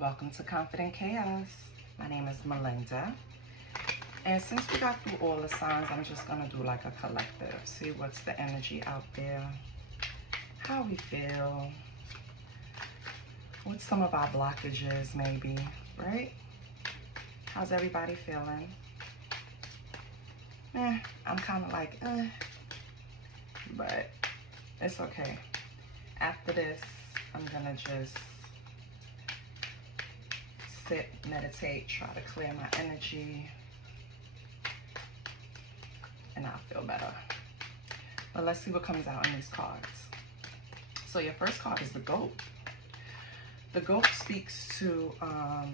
Welcome to Confident Chaos. My name is Melinda. And since we got through all the signs, I'm just going to do like a collective. See what's the energy out there, how we feel, what some of our blockages maybe, right? How's everybody feeling? I'm kind of like, but it's okay. After this, I'm going to just sit, meditate, try to clear my energy, and I'll feel better. But let's see what comes out in these cards. So your first card is the goat. The goat speaks to how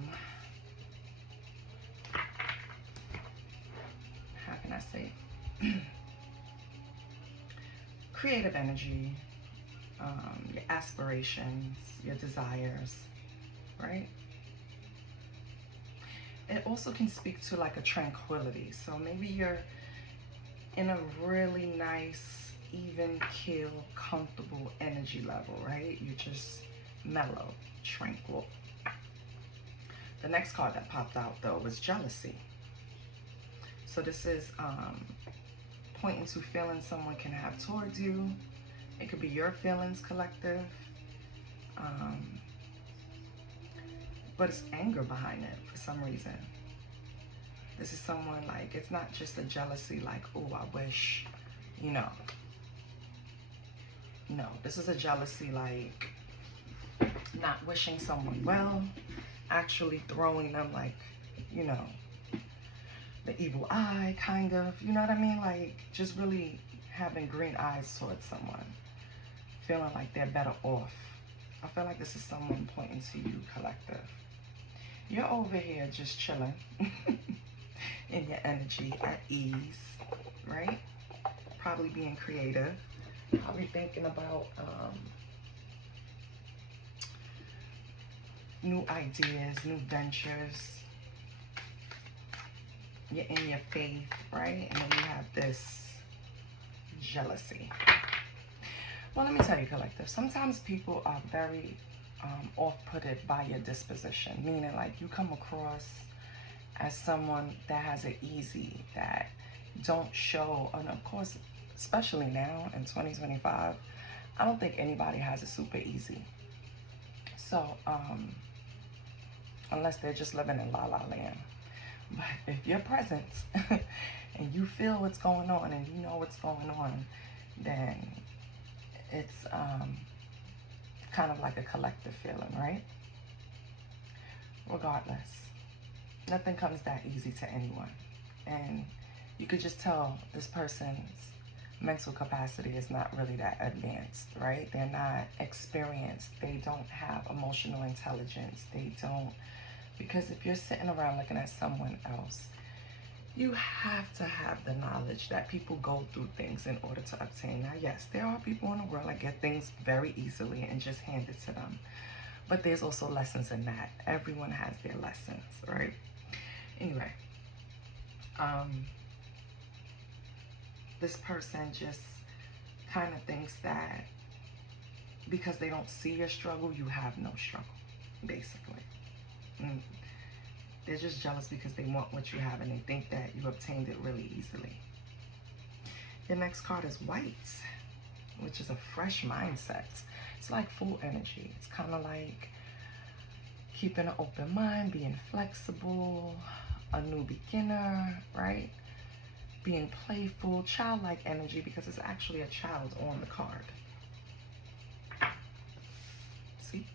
can I say creative energy, your aspirations, your desires, right? It also can speak to like a tranquility. So maybe you're in a really nice, even keel, comfortable energy level, right? You're just mellow, tranquil. The next card that popped out though was jealousy. So this is pointing to feelings someone can have towards you. It could be your feelings, collective. But it's anger behind it for some reason. This is someone like, it's not just a jealousy like, oh, I wish, you know. No, this is a jealousy like not wishing someone well, actually throwing them like, you know, the evil eye kind of, you know what I mean? Like just really having green eyes towards someone, feeling like they're better off. I feel like this is someone pointing to you, collective. You're over here just chilling in your energy, at ease, right? Probably being creative. Probably thinking about new ideas, new ventures. You're in your faith, right? And then you have this jealousy. Well, let me tell you, collective, sometimes people are very off-putted by your disposition, meaning like you come across as someone that has it easy, that don't show, and of course, especially now in 2025, I don't think anybody has it super easy. So, unless they're just living in la la land. But if you're present and you feel what's going on and you know what's going on, then it's kind of like a collective feeling, right? Regardless, nothing comes that easy to anyone. And you could just tell this person's mental capacity is not really that advanced, right? They're not experienced. They don't have emotional intelligence. They don't, because if you're sitting around looking at someone else, you have to have the knowledge that people go through things in order to obtain. Now, yes, there are people in the world that get things very easily and just hand it to them. But there's also lessons in that. Everyone has their lessons, right? Anyway, this person just kind of thinks that because they don't see your struggle, you have no struggle, basically. And they're just jealous because they want what you have and they think that you obtained it really easily. Your next card is white, which is a fresh mindset. It's like full energy. It's kind of like keeping an open mind, being flexible, a new beginner, right? Being playful, childlike energy, because it's actually a child on the card. See?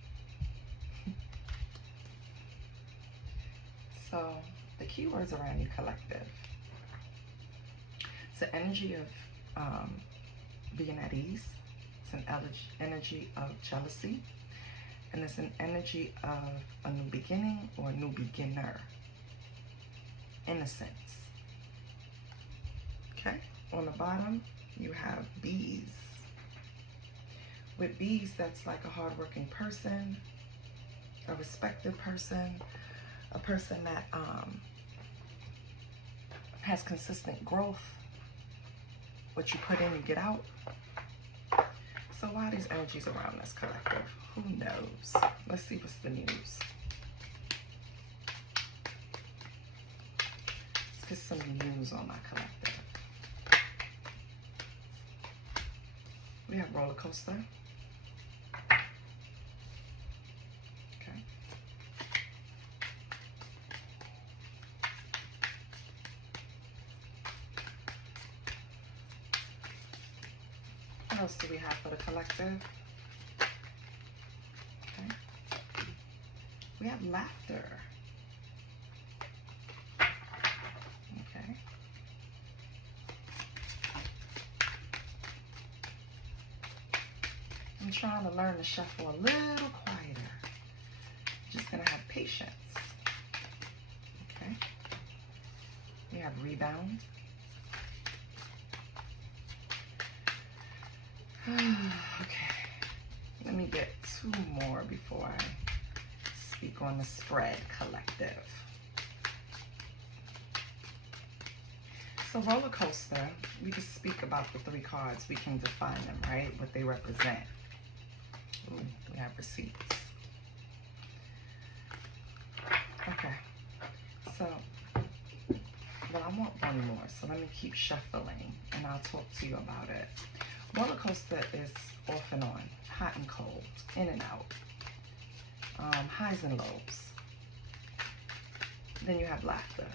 So the keywords around you, collective. It's an energy of being at ease. It's an energy of jealousy. And it's an energy of a new beginning or a new beginner. Innocence. Okay? On the bottom, you have bees. With bees, that's like a hardworking person, a respected person, a person that has consistent growth. What you put in, you get out. So why are these energies around this, collective? Who knows? Let's see what's the news. get some news on my collective. We have roller coaster. Okay. What else do we have for the collective? Okay. We have laughter. Okay. I'm trying to learn to shuffle a little quieter. Just gonna have patience. Okay. We have rebound. Okay. Let me get two more before I speak on the spread collective. So roller coaster, we can speak about the three cards. We can define them, right? What they represent. Ooh, we have receipts. Okay. So, well, I want one more. So let me keep shuffling and I'll talk to you about it. Roller coaster is off and on, hot and cold, in and out, highs and lows. Then you have laughter.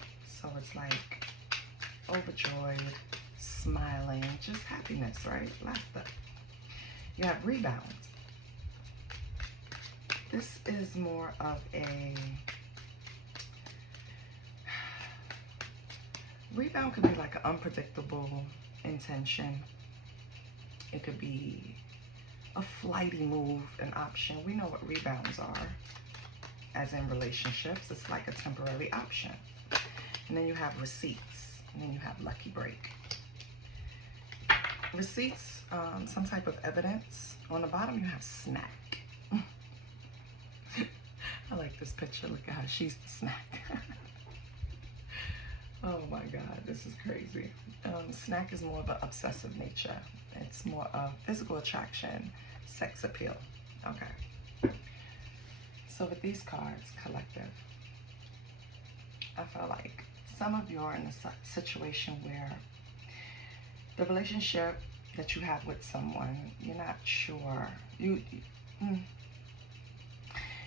So it's like overjoyed, smiling, just happiness, right? Laughter. You have rebound. This is more of a rebound could be like an unpredictable intention. It could be a flighty move, an option. We know what rebounds are, as in relationships. It's like a temporary option. And then you have receipts, and then you have lucky break. Receipts, some type of evidence. On the bottom, you have snack. I like this picture. Look at how she's the snack. Oh my God, this is crazy. Snack is more of an obsessive nature. It's more of physical attraction, sex appeal. Okay. So with these cards, collective, I feel like some of you are in a situation where the relationship that you have with someone, you're not sure. You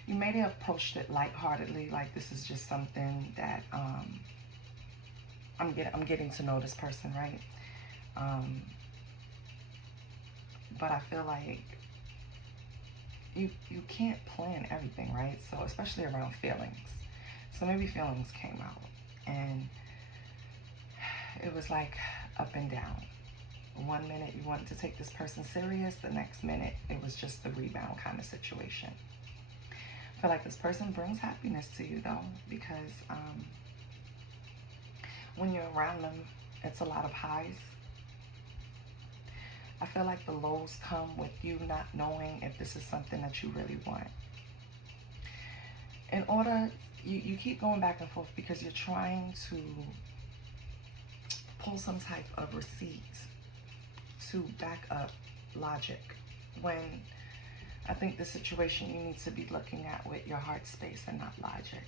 may have approached it lightheartedly, like this is just something that I'm getting to know this person, right? But I feel like you can't plan everything, right? So especially around feelings. So maybe feelings came out and it was like up and down. One minute you wanted to take this person serious, the next minute it was just the rebound kind of situation. I feel like this person brings happiness to you though, because when you're around them, it's a lot of highs. I feel like the lows come with you not knowing if this is something that you really want. In order, you keep going back and forth because you're trying to pull some type of receipt to back up logic, when I think the situation you need to be looking at with your heart space and not logic.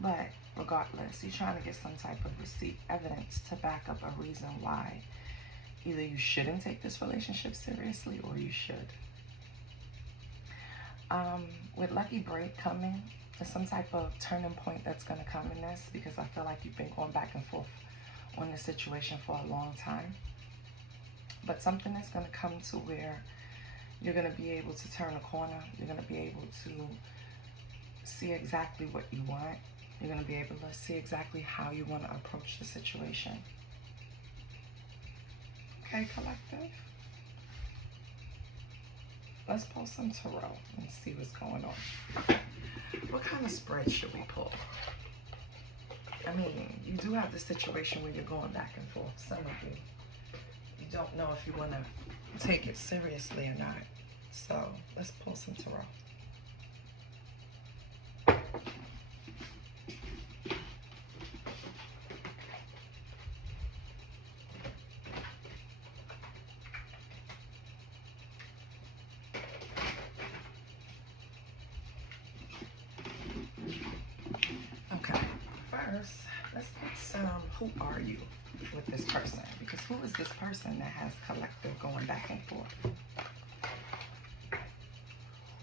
But regardless, you're trying to get some type of receipt, evidence to back up a reason why either you shouldn't take this relationship seriously or you should. With lucky break coming, there's some type of turning point that's going to come in this, because I feel like you've been going back and forth on this situation for a long time. But something is going to come to where you're going to be able to turn a corner. You're going to be able to see exactly what you want. You're going to be able to see exactly how you want to approach the situation. Okay, collective? Let's pull some tarot and see what's going on. What kind of spread should we pull? I mean, you do have the situation where you're going back and forth. Some of you don't know if you want to take it seriously or not. So let's pull some tarot. Okay, first, Who are you with this person? Because who is this person that has collective going back and forth?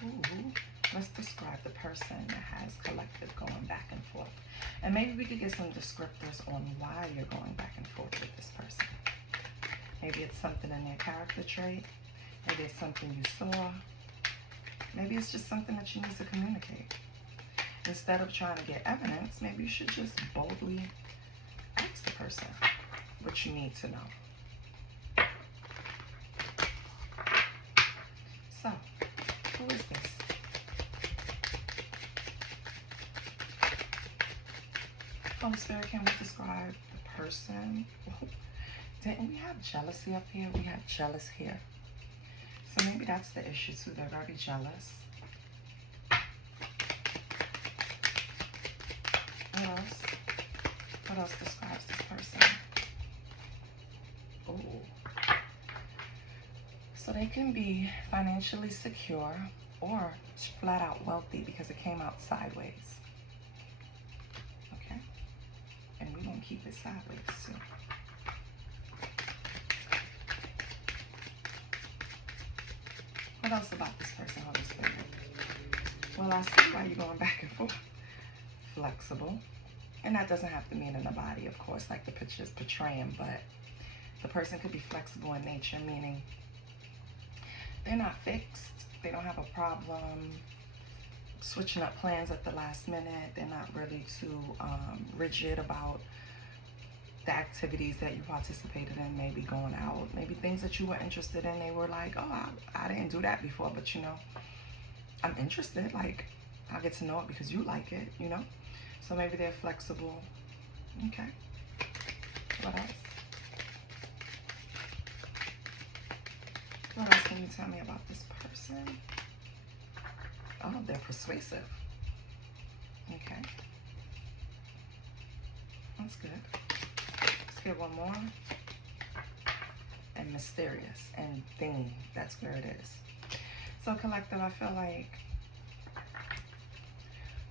Ooh, let's describe the person that has collective going back and forth. And maybe we could get some descriptors on why you're going back and forth with this person. Maybe it's something in their character trait. Maybe it's something you saw. Maybe it's just something that you need to communicate. Instead of trying to get evidence, maybe you should just boldly ask the person what you need to know. So, who is this? Holy Spirit, can we describe the person? Didn't we have jealousy up here? We had jealous here. So maybe that's the issue too. They're very jealous. What else? What else describes this person? Oh. So they can be financially secure or flat out wealthy because it came out sideways. Okay? And we're going to keep it sideways too. What else about this person, Holy Spirit? Well, I see why you're going back and forth. Flexible. And that doesn't have to mean in the body, of course, like the picture is portraying, but the person could be flexible in nature, meaning they're not fixed. They don't have a problem switching up plans at the last minute. They're not really too rigid about the activities that you participated in, maybe going out, maybe things that you were interested in. They were like, oh, I didn't do that before, but you know, I'm interested. Like, I'll get to know it because you like it, you know? So maybe they're flexible. Okay. What else? What else can you tell me about this person? Oh, they're persuasive. Okay. That's good. Let's get one more. And mysterious and thing. That's where it is. So collective, I feel like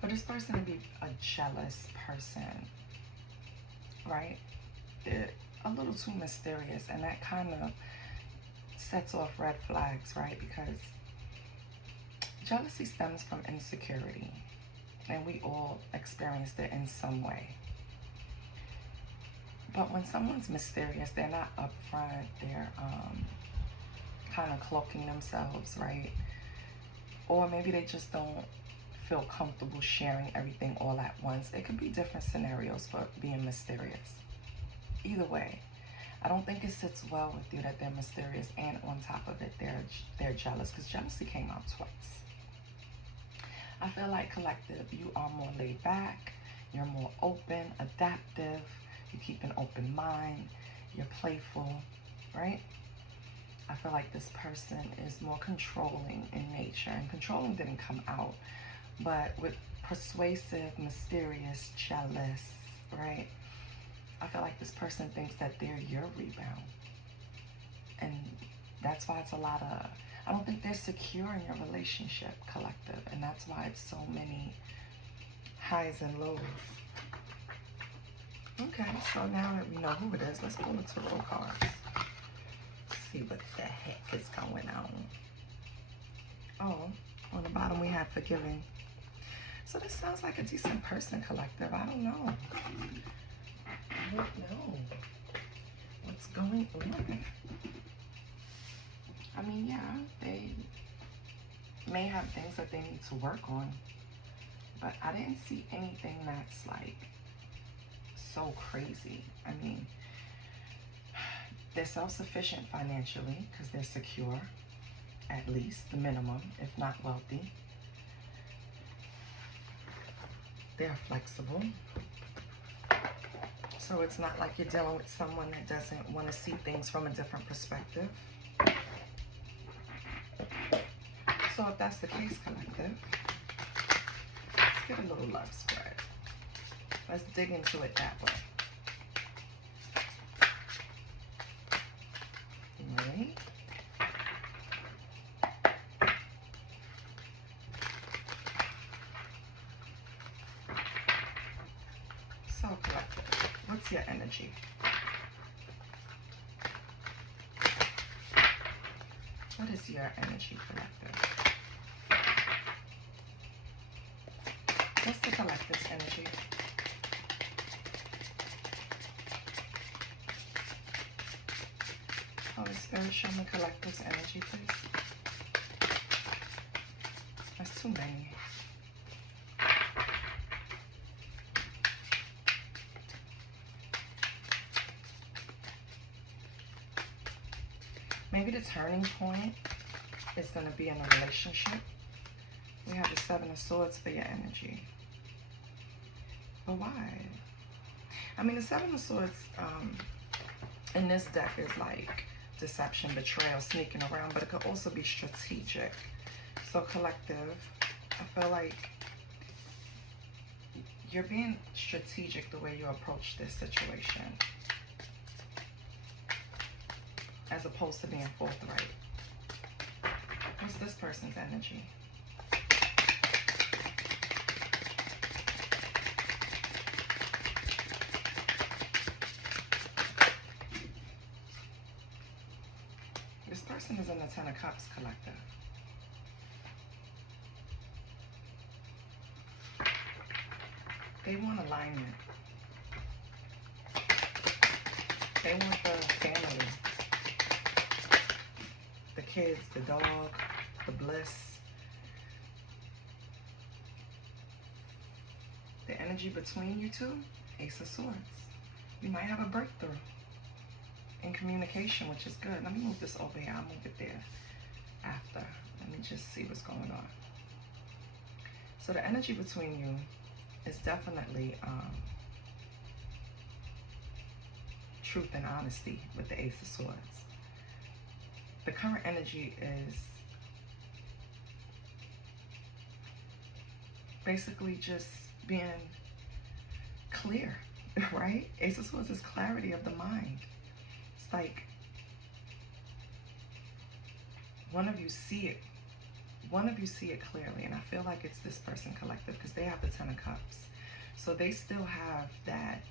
for this person to be a jealous person, right? They're a little too mysterious, and that kind of sets off red flags, right? Because jealousy stems from insecurity, and we all experienced it in some way. But when someone's mysterious, they're not upfront, they're kind of cloaking themselves, right? Or maybe they just don't feel comfortable sharing everything all at once. It could be different scenarios for being mysterious. Either way, I don't think it sits well with you that they're mysterious, and on top of it, they're jealous, because jealousy came out twice. I feel like collective, you are more laid back, you're more open, adaptive, you keep an open mind, you're playful, right? I feel like this person is more controlling in nature, and controlling didn't come out, but with persuasive, mysterious, jealous, right? I feel like this person thinks that they're your rebound. And that's why it's a lot of, I don't think they're secure in your relationship, collective. And that's why it's so many highs and lows. Okay, so now that we know who it is, let's pull the tarot cards. See what the heck is going on. Oh, on the bottom we have forgiving. So this sounds like a decent person, collective. I don't know. I don't know what's going on. I mean, yeah, they may have things that they need to work on, but I didn't see anything that's like so crazy. I mean, they're self-sufficient financially because they're secure, at least the minimum, if not wealthy. They're flexible. So it's not like you're dealing with someone that doesn't want to see things from a different perspective. So if that's the case, collective, let's get a little love spread. Let's dig into it that way. Ready? So collective. What's your energy? What is your energy, collective? What's the collective's energy? Holy Spirit, show me collective's energy, please. That's too many. Maybe the turning point is going to be in a relationship. We have the Seven of Swords for your energy. But why? I mean, the Seven of Swords in this deck is like deception, betrayal, sneaking around, but it could also be strategic. So collective, I feel like you're being strategic the way you approach this situation, as opposed to being forthright. What's this person's energy? This person is in the Ten of Cups, collective. They want alignment. They want the family. The kids, the dog, the bliss. The energy between you two, Ace of Swords. You might have a breakthrough in communication, which is good. Let me move this over here. I'll move it there after. Let me just see what's going on. So the energy between you is definitely truth and honesty with the Ace of Swords. The current energy is basically just being clear, right? Ace of Swords is clarity of the mind. It's like one of you see it clearly, and I feel like it's this person, collective, because they have the Ten of Cups. So they still have that,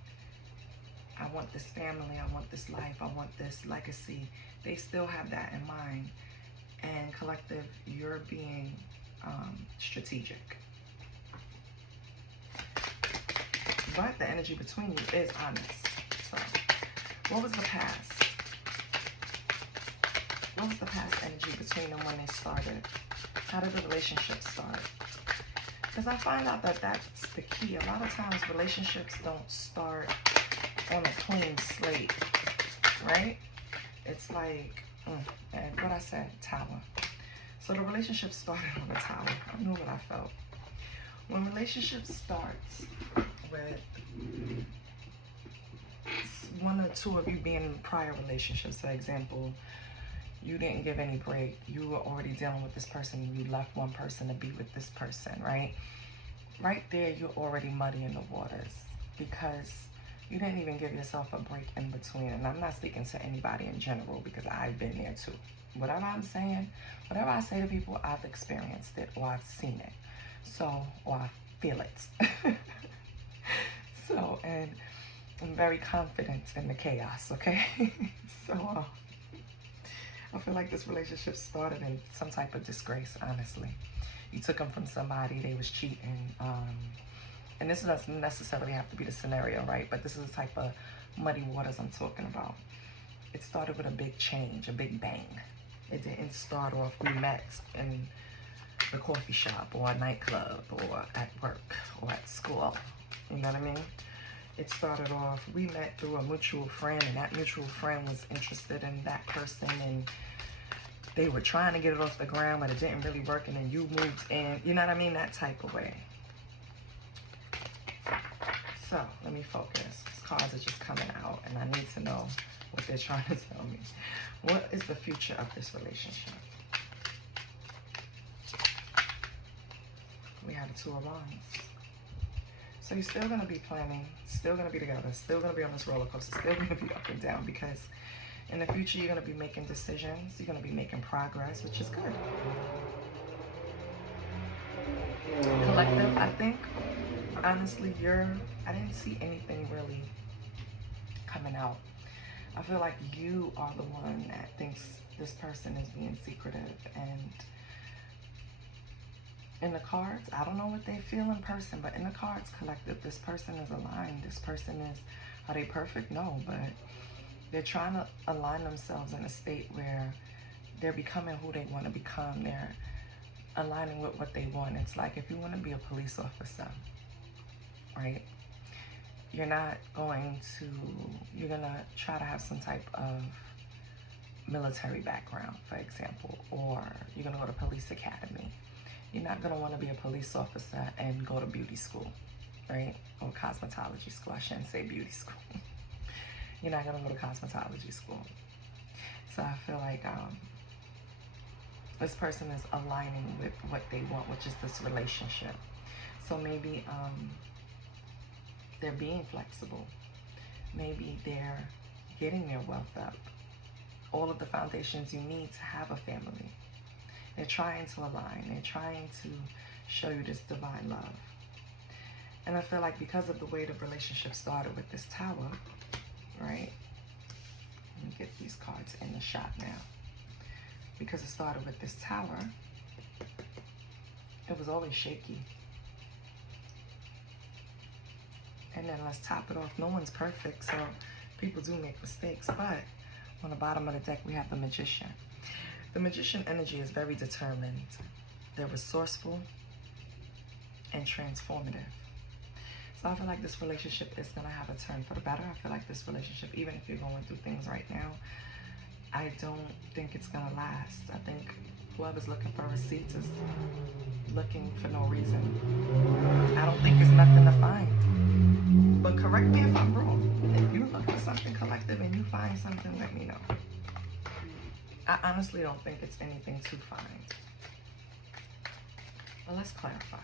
I want this family, I want this life, I want this legacy. They still have that in mind. And collective, you're being strategic. But the energy between you is honest. So, what was the past? What was the past energy between them when they started? How did the relationship start? Because I find out that that's the key. A lot of times relationships don't start on a clean slate, right? It's like, and what I said, tower. So the relationship started on the tower. I knew what I felt. When relationship starts with one or two of you being in prior relationships, for example, you didn't give any break. You were already dealing with this person. You left one person to be with this person, right? Right there, you're already muddying the waters because you didn't even give yourself a break in between. And I'm not speaking to anybody in general because I've been there too. Whatever I'm saying, whatever I say to people, I've experienced it or I've seen it. So, or I feel it. So, and I'm very confident in the chaos, okay? So, I feel like this relationship started in some type of disgrace, honestly. You took them from somebody, they was cheating. And this doesn't necessarily have to be the scenario, right? But this is the type of muddy waters I'm talking about. It started with a big change, a big bang. It didn't start off, we met in the coffee shop or a nightclub or at work or at school. You know what I mean? It started off, we met through a mutual friend, and that mutual friend was interested in that person, and they were trying to get it off the ground, but it didn't really work, and then you moved in. You know what I mean? That type of way. So, let me focus. These cards are just coming out, and I need to know what they're trying to tell me. What is the future of this relationship? We have the Two of Wands. So you're still going to be planning, still going to be together, still going to be on this roller coaster, still going to be up and down, because in the future you're going to be making decisions, you're going to be making progress, which is good. Collective, I think, honestly, I didn't see anything really coming out. I feel like you are the one that thinks this person is being secretive. And in the cards, I don't know what they feel in person, but in the cards collective, this person is aligned. This person is, are they perfect? No, but they're trying to align themselves in a state where they're becoming who they want to become. They're aligning with what they want. It's like if you want to be a police officer, right? You're not going to, you're going to try to have some type of military background, for example, or you're going to go to police academy. You're not going to want to be a police officer and go to beauty school, right? Or cosmetology school. I shouldn't say beauty school. You're not going to go to cosmetology school. So I feel like this person is aligning with what they want, which is this relationship. So maybe they're being flexible. Maybe they're getting their wealth up. All of the foundations you need to have a family. They're trying to align. They're trying to show you this divine love. And I feel like because of the way the relationship started with this tower, right? Let me get these cards in the shot now. Because it started with this tower, it was always shaky. And then let's top it off. No one's perfect, so people do make mistakes. But on the bottom of the deck, we have the Magician. The Magician energy is very determined. They're resourceful and transformative. So I feel like this relationship is going to have a turn for the better. I feel like this relationship, even if you're going through things right now, I don't think it's going to last. I think whoever's looking for receipts is looking for no reason. I don't think it's nothing to find. But correct me if I'm wrong. If you look for something collective and you find something, let me know. I honestly don't think it's anything to find. But let's clarify.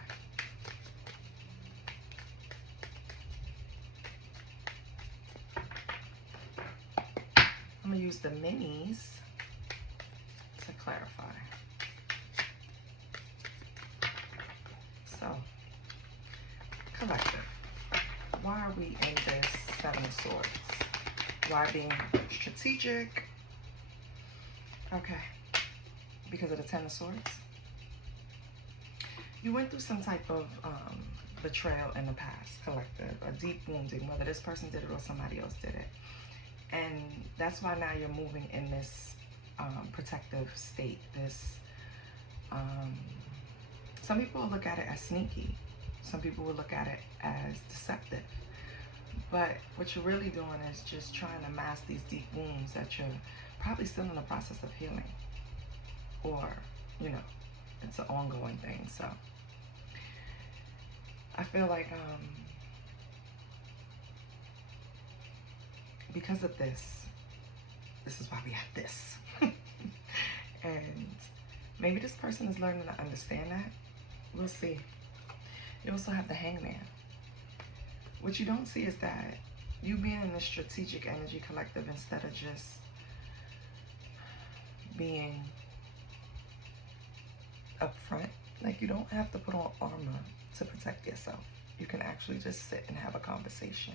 I'm going to use the minis to clarify. So, collective. Why are we in this Seven of Swords? Why being strategic? Okay. Because of the Ten of Swords? You went through some type of betrayal in the past, collective. A deep wounding, whether this person did it or somebody else did it. And that's why now you're moving in this protective state. This, some people will look at it as sneaky. Some people will look at it as deceptive. But what you're really doing is just trying to mask these deep wounds that you're probably still in the process of healing. Or, you know, it's an ongoing thing. So I feel like because of this is why we have this. And maybe this person is learning to understand that. We'll see. You also have the Hangman. What you don't see is that you being in the strategic energy collective instead of just being upfront. Like, you don't have to put on armor to protect yourself. You can actually just sit and have a conversation.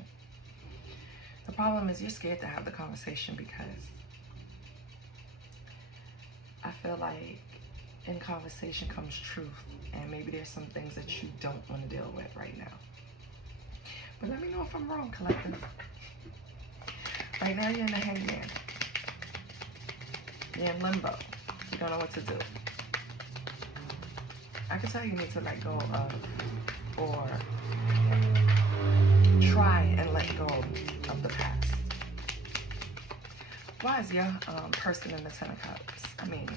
The problem is you're scared to have the conversation because I feel like in conversation comes truth, and maybe there's some things that you don't want to deal with right now. But let me know if I'm wrong, collective. Right now you're in the Hangman. You're in limbo. You don't know what to do. I can tell you need to let go of, or try and let go of the past. Why is your person in the Ten of Cups? I mean,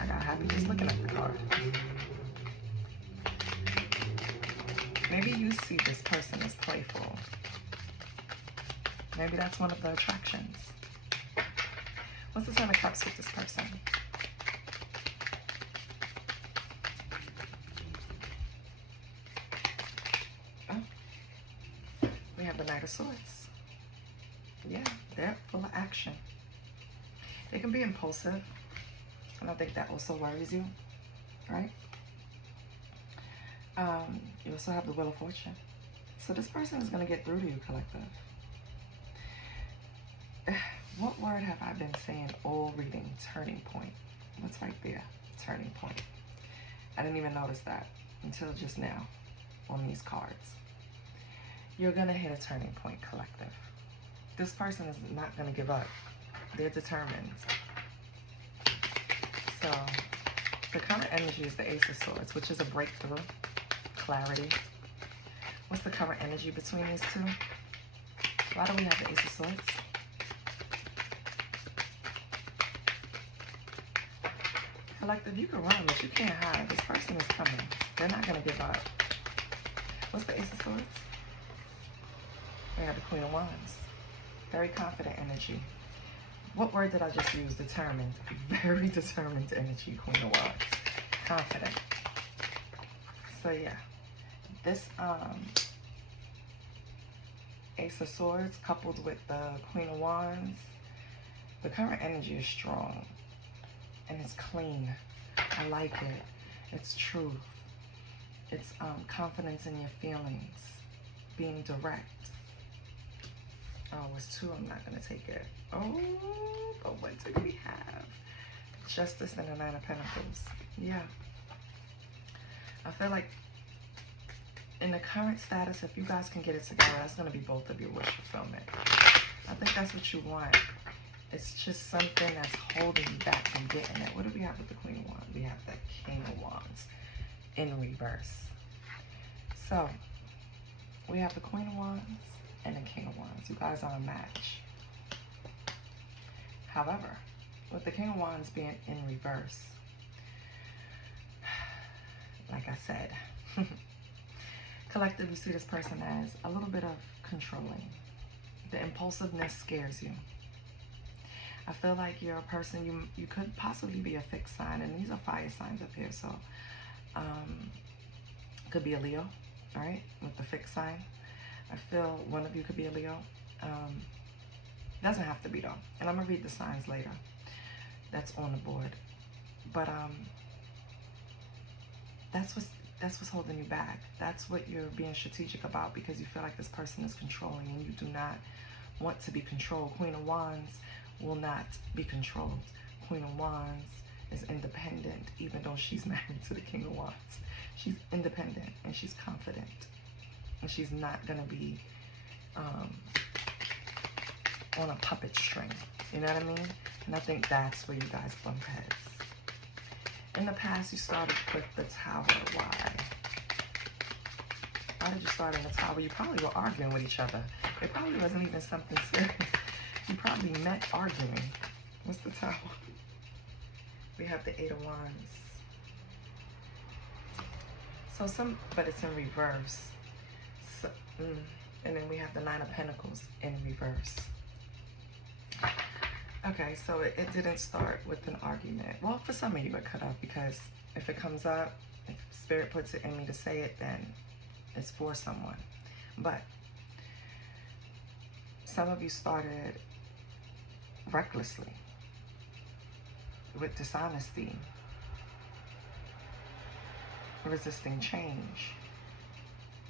I got happy just looking at the card. Maybe you see this person as playful. Maybe that's one of the attractions. What's the Ten of Cups with this person? Oh, we have the Knight of Swords. Yeah, they're full of action. They can be impulsive, and I think that also worries you, right? You also have the Wheel of Fortune. So this person is going to get through to you, collective. what word have I been saying all reading? Turning point. What's right there? Turning point. I didn't even notice that until just now on these cards. You're going to hit a turning point, collective. This person is not going to give up. They're determined. So the current energy is the Ace of Swords, which is a breakthrough, clarity. What's the current energy between these two? Why do we have the Ace of Swords? Collective, you can run, but you can't hide. This person is coming. They're not going to give up. What's the Ace of Swords? We have the Queen of Wands. Very confident energy. What word did I just use? Determined. Very determined energy, Queen of Wands. Confident. So yeah, this Ace of Swords coupled with the Queen of Wands, the current energy is strong and it's clean. I like it. It's truth. It's confidence in your feelings, being direct. Oh, it's two. I'm not going to take it. Oh, but what do we have? Justice and the Nine of Pentacles. Yeah. I feel like in the current status, if you guys can get it together, that's going to be both of your wish fulfillment. I think that's what you want. It's just something that's holding you back from getting it. What do we have with the Queen of Wands? We have the King of Wands in reverse. So, we have the Queen of Wands and the King of Wands. You guys are a match. However, with the King of Wands being in reverse, like I said, collectively see this person as a little bit of controlling. The impulsiveness scares you. I feel like you're a person, you could possibly be a fixed sign, and these are fire signs up here, so could be a Leo, all right, with the fixed sign. I feel one of you could be a Leo. Doesn't have to be though, and I'm gonna read the signs later that's on the board. But that's what's holding you back. That's what you're being strategic about, because you feel like this person is controlling and you do not want to be controlled. Queen of Wands will not be controlled. Queen of Wands is independent, even though she's married to the King of Wands. She's independent and she's confident, and she's not gonna be on a puppet string. You know what I mean? And I think that's where you guys bump heads. In the past, you started with the Tower. Why? Why did you start in the Tower? You probably were arguing with each other. It probably wasn't even something serious. You probably met arguing. What's the Tower? We have the Eight of Wands. So but it's in reverse. So, and then we have the Nine of Pentacles in reverse. Okay, so it didn't start with an argument. Well, for some of you it could have, because if it comes up, if Spirit puts it in me to say it, then it's for someone. But some of you started recklessly, with dishonesty, resisting change,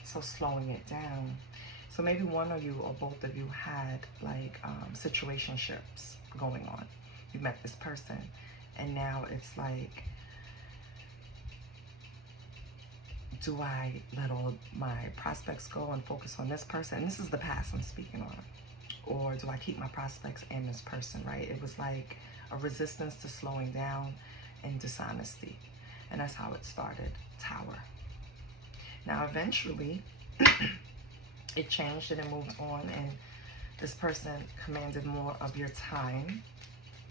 so slowing it down. So maybe one of you or both of you had like situationships going on. You met this person and now it's like, do I let all my prospects go and focus on this person? And this is the past I'm speaking on. Or do I keep my prospects and this person, right? It was like a resistance to slowing down and dishonesty. And that's how it started, Tower. Now, eventually, it changed and it moved on, and this person commanded more of your time,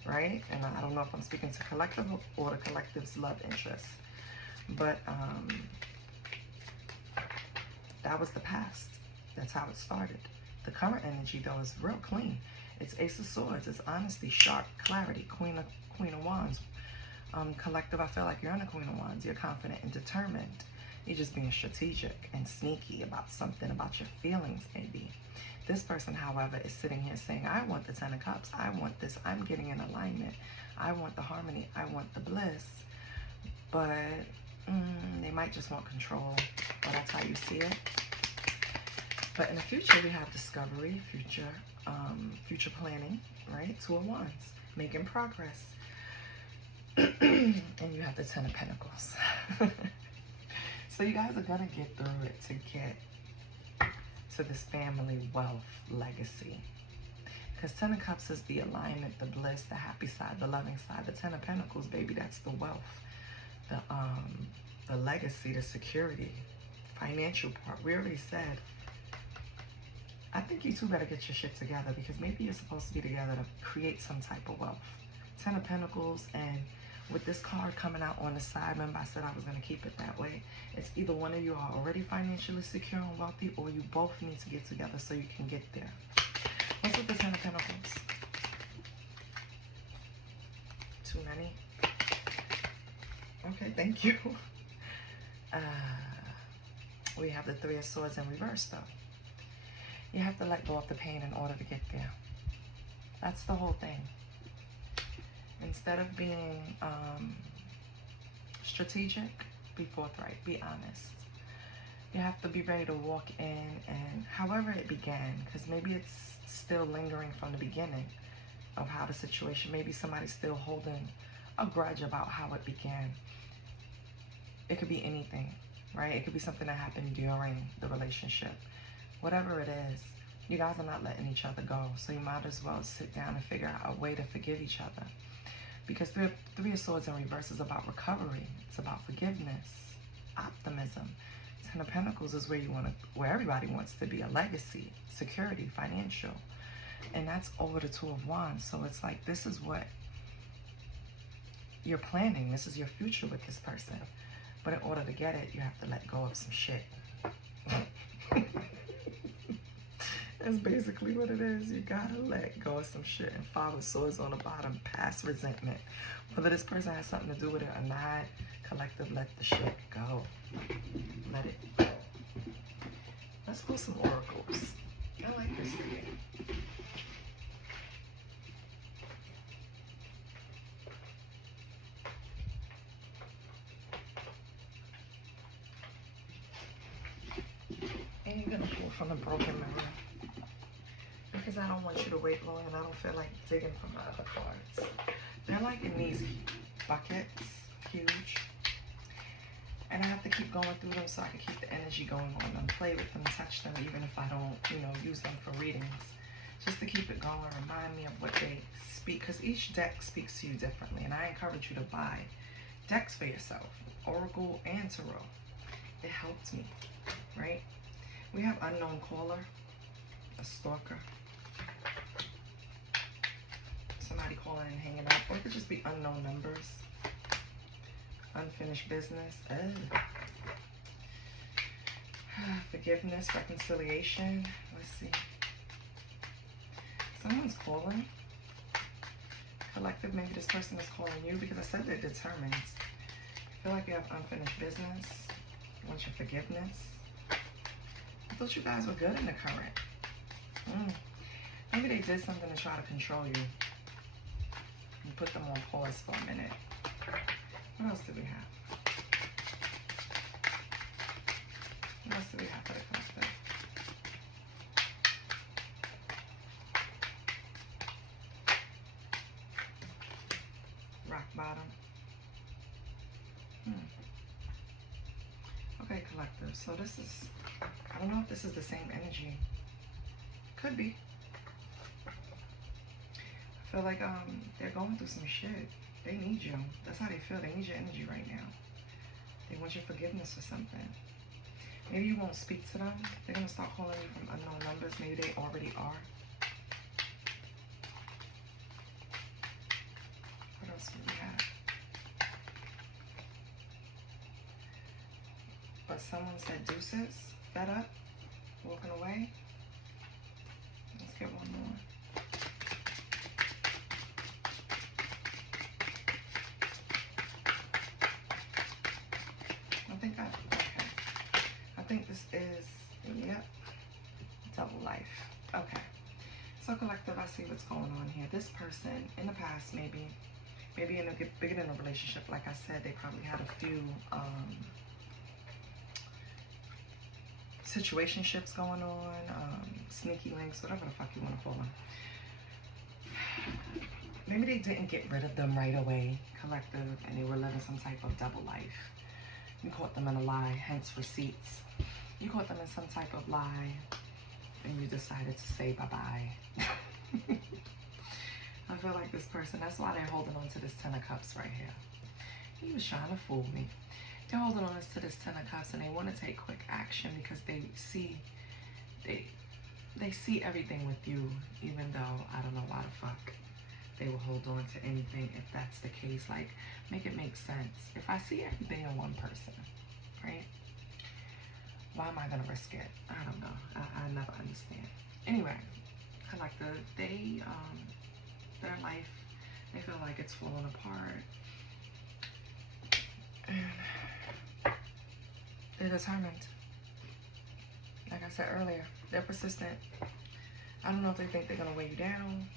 right? And I don't know if I'm speaking to collective or the collective's love interest, but that was the past. That's how it started. The current energy, though, is real clean. It's Ace of Swords. It's honesty, sharp, clarity, Queen of Wands. Collective, I feel like you're in the Queen of Wands. You're confident and determined. You're just being strategic and sneaky about something, about your feelings, maybe. This person, however, is sitting here saying, I want the Ten of Cups. I want this. I'm getting in alignment. I want the harmony. I want the bliss. But they might just want control. But that's how you see it. But in the future, we have discovery, future planning, right? Two of Wands, making progress. And you have the Ten of Pentacles. So you guys are going to get through it to get to this family wealth legacy. Because Ten of Cups is the alignment, the bliss, the happy side, the loving side. The Ten of Pentacles, baby, that's the wealth, the legacy, the security, financial part. We already said, I think you two better get your shit together, because maybe you're supposed to be together to create some type of wealth. Ten of Pentacles, and with this card coming out on the side, remember I said I was going to keep it that way. It's either one of you are already financially secure and wealthy, or you both need to get together so you can get there. What's with the Ten of Pentacles? Too many? Okay, thank you. We have the Three of Swords in reverse, though. You have to let go of the pain in order to get there. That's the whole thing. Instead of being strategic, be forthright, be honest. You have to be ready to walk in, and however it began, because maybe it's still lingering from the beginning of how the situation, maybe somebody's still holding a grudge about how it began. It could be anything, right? It could be something that happened during the relationship. Whatever it is, you guys are not letting each other go. So you might as well sit down and figure out a way to forgive each other. Because Three of Swords in reverse is about recovery. It's about forgiveness, optimism. Ten of Pentacles is where where everybody wants to be, a legacy, security, financial. And that's over the Two of Wands. So it's like, this is what you're planning. This is your future with this person. But in order to get it, you have to let go of some shit. That's basically what it is. You gotta let go of some shit. And Five of Swords on the bottom, past resentment. Whether this person has something to do with it or not, collective, let the shit go. Let it go. Let's pull some oracles. I like this reading. And you're gonna pull from the Broken Mirror, because I don't want you to wait long, and I don't feel like digging from the other cards. They're like in these buckets, huge. And I have to keep going through them so I can keep the energy going on them, play with them, touch them, even if I don't, use them for readings. Just to keep it going, remind me of what they speak, because each deck speaks to you differently. And I encourage you to buy decks for yourself, Oracle and Tarot. It helped me, right? We have Unknown Caller, a stalker, somebody calling and hanging out, or it could just be unknown numbers. Unfinished business. Forgiveness, reconciliation. Let's see. Someone's calling. Collective, maybe this person is calling you, because I said they're determined. I feel like you have unfinished business. You want your forgiveness. I thought you guys were good in the current. Maybe they did something to try to control you. And put them on pause for a minute. What else do we have? What else do we have for the collective? Rock bottom. Okay, collective. So this is, I don't know if this is the same energy. Could be. I feel like they're going through some shit. They need you. That's how they feel. They need your energy right now. They want your forgiveness for something. Maybe you won't speak to them. They're going to start calling you from unknown numbers. Maybe they already are. What else do we have? But someone said deuces. Fed up. Walking away. Let's get one more. I think this is, yep, double life. Okay. So collective, I see what's going on here. This person in the past, maybe in a beginning of a relationship, like I said, they probably had a few situationships going on, sneaky links, whatever the fuck you want to call them. maybe they didn't get rid of them right away, collective, and they were living some type of double life. You caught them in a lie, hence receipts. You caught them in some type of lie, and you decided to say bye-bye. I feel like this person, that's why they're holding on to this Ten of Cups right here. He was trying to fool me. They're holding on to this Ten of Cups, and they want to take quick action because they see everything with you, even though I don't know why the fuck they will hold on to anything if that's the case. Like, make it make sense. If I see everything in one person, right? Why am I gonna risk it? I don't know. I never understand. Anyway, collective, their life, they feel like it's falling apart. And they're determined. Like I said earlier, they're persistent. I don't know if they think they're gonna weigh you down.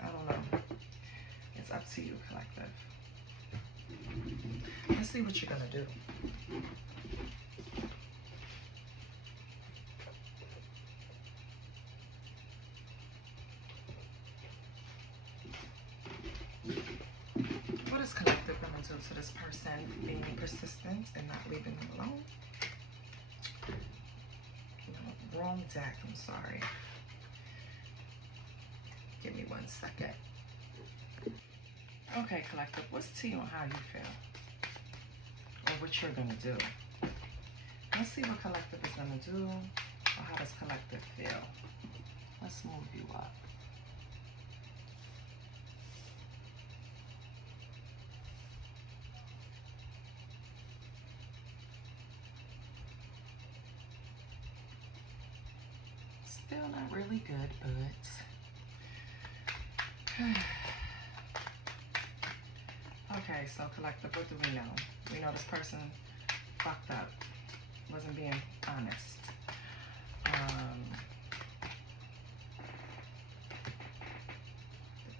I don't know. It's up to you, collective. Let's see what you're gonna do. What is collective gonna do to this person being persistent and not leaving them alone? No, wrong deck, I'm sorry. Give me 1 second. Okay, collective, what's tea on how you feel? Or what you're gonna do? Let's see what collective is gonna do, or how does collective feel? Let's move you up. Still not really good, but okay, so collective, what do we know? We know this person fucked up, wasn't being honest.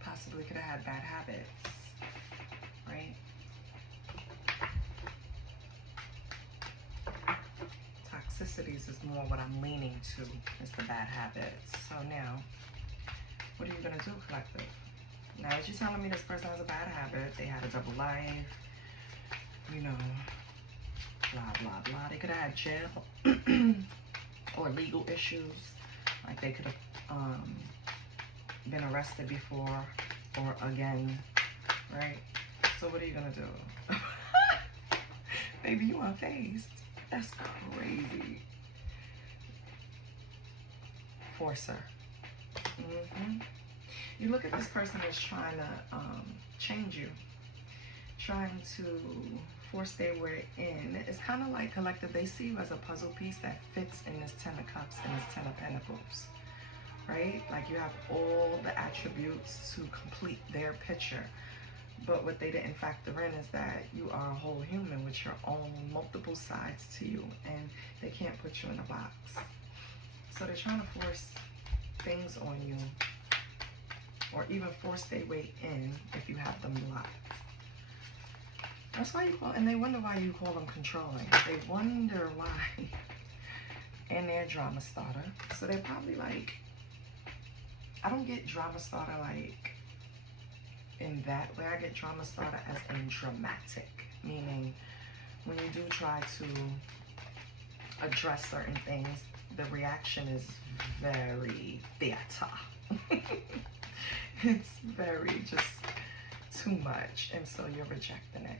Possibly could have had bad habits, right? Toxicities is more what I'm leaning to, is the bad habits. So now, what are you gonna do, collective? Now that you're telling me this person has a bad habit, they had a double life, you know, blah, blah, blah. They could have had jail or legal issues. Like they could have been arrested before or again, right? So what are you gonna do? Maybe you unfazed. That's crazy. Forcer. You look at this person as trying to change you, trying to force their way in. It's kind of like collective. They see you as a puzzle piece that fits in this Ten of Cups and this Ten of Pentacles, right? Like you have all the attributes to complete their picture. But what they didn't factor in is that you are a whole human with your own multiple sides to you, and they can't put you in a box. So they're trying to force things on you, or even force their way in if you have them locked. That's why you call, and they wonder why you call them controlling. They wonder why, and they're drama starter. So they're probably like, I don't get drama starter like in that way. I get drama starter as in dramatic, meaning when you do try to address certain things, the reaction is very theater. It's very just too much, and so you're rejecting it.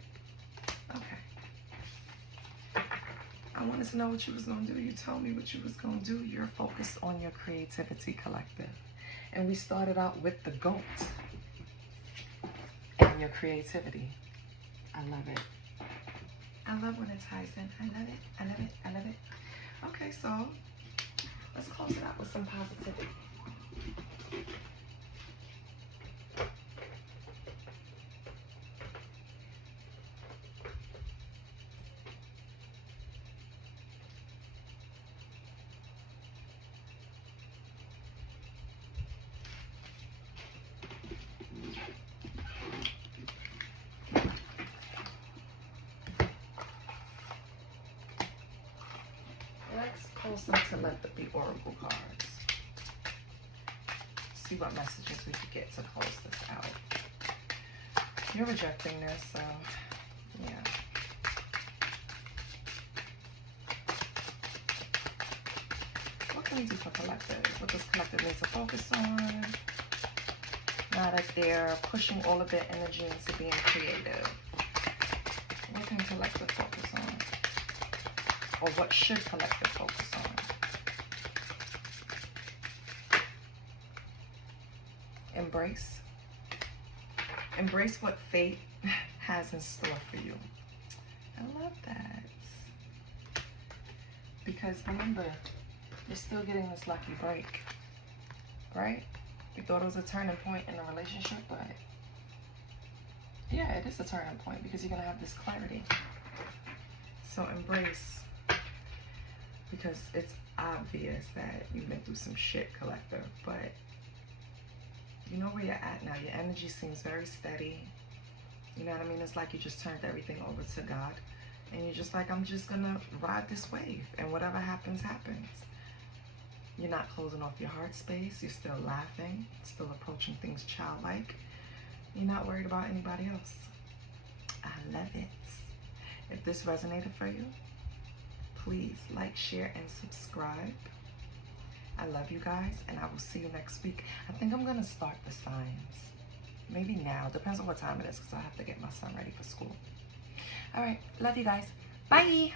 Okay. I wanted to know what you was going to do. You told me what you was going to do. You're focused on your creativity, collective. And we started out with the GOAT and your creativity. I love it. I love when it ties in. I love it. I love it. I love it. Okay, so let's close it out with some positivity. Let's pull some telepathy oracle cards. See what messages we could get to close this out. You're rejecting this, so yeah. What can we do for collective? What does collective need to focus on? Now that they're pushing all of their energy into being creative, what can collective focus on? Or what should collective focus on? Embrace. Embrace what fate has in store for you. I love that. Because remember, you're still getting this lucky break, right? You thought it was a turning point in a relationship, but yeah, it is a turning point because you're going to have this clarity. So embrace, because it's obvious that you've been through some shit, collective, but you know where you're at now. Your energy seems very steady. You know what I mean? It's like you just turned everything over to God. And you're just like, I'm just going to ride this wave. And whatever happens, happens. You're not closing off your heart space. You're still laughing. Still approaching things childlike. You're not worried about anybody else. I love it. If this resonated for you, please like, share, and subscribe. I love you guys, and I will see you next week. I think I'm going to start the signs. Maybe now. Depends on what time it is, because I have to get my son ready for school. All right. Love you guys. Bye.